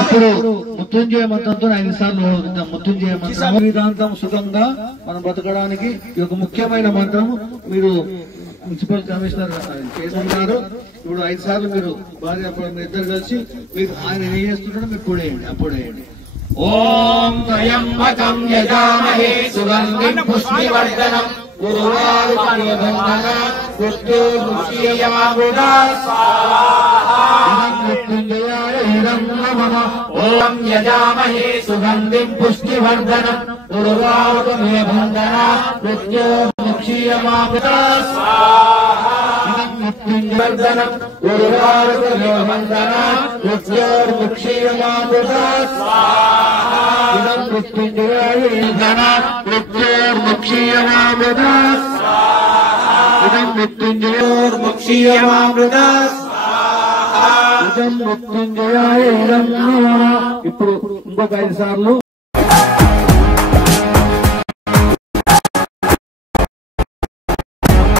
ఇప్పుడు మృత్యుంజయ మంత్రంతో 5 సార్లు మృత్యుంజయ మంత్రం జీవితాంతం సుఖంగా మనం బతకడానికి ఈ ఒక ముఖ్యమైన మంత్రం మీరు మున్సిపల్ కమిషనర్ చేస్తున్నారు. ఇప్పుడు 5 సార్లు మీరు భార్య ఇద్దరు కలిసి మీరు ఆయన ఏం చేస్తుంటారో మీరు పొడేయండి. అప్పుడేయండి. ఓం త్రయంబకం యజామహే సుగంధిం పుష్టివర్ధనం ఓం యజామహే సుగంధిం పుష్టివర్ధనం ఉర్వారుకమే బంధనాత్ మృత్యోర్ముక్షీయమామృతాత్ మృత్యుంజయవర్ధనం ఉర్వారుకమే బంధనాత్ మృత్యోర్ముక్షీయమామృతాత్ ఇదం మృత్యుంజయాయ ధనాత్ మృత్యోర్ముక్షీయమామృతాత్ ఇదం మృత్యుంజయోర్ముక్షీయమామృతాత్ ఇదం మృత్యుంజయాయ. ఇప్పుడు ఇంకొక 5 సార్లు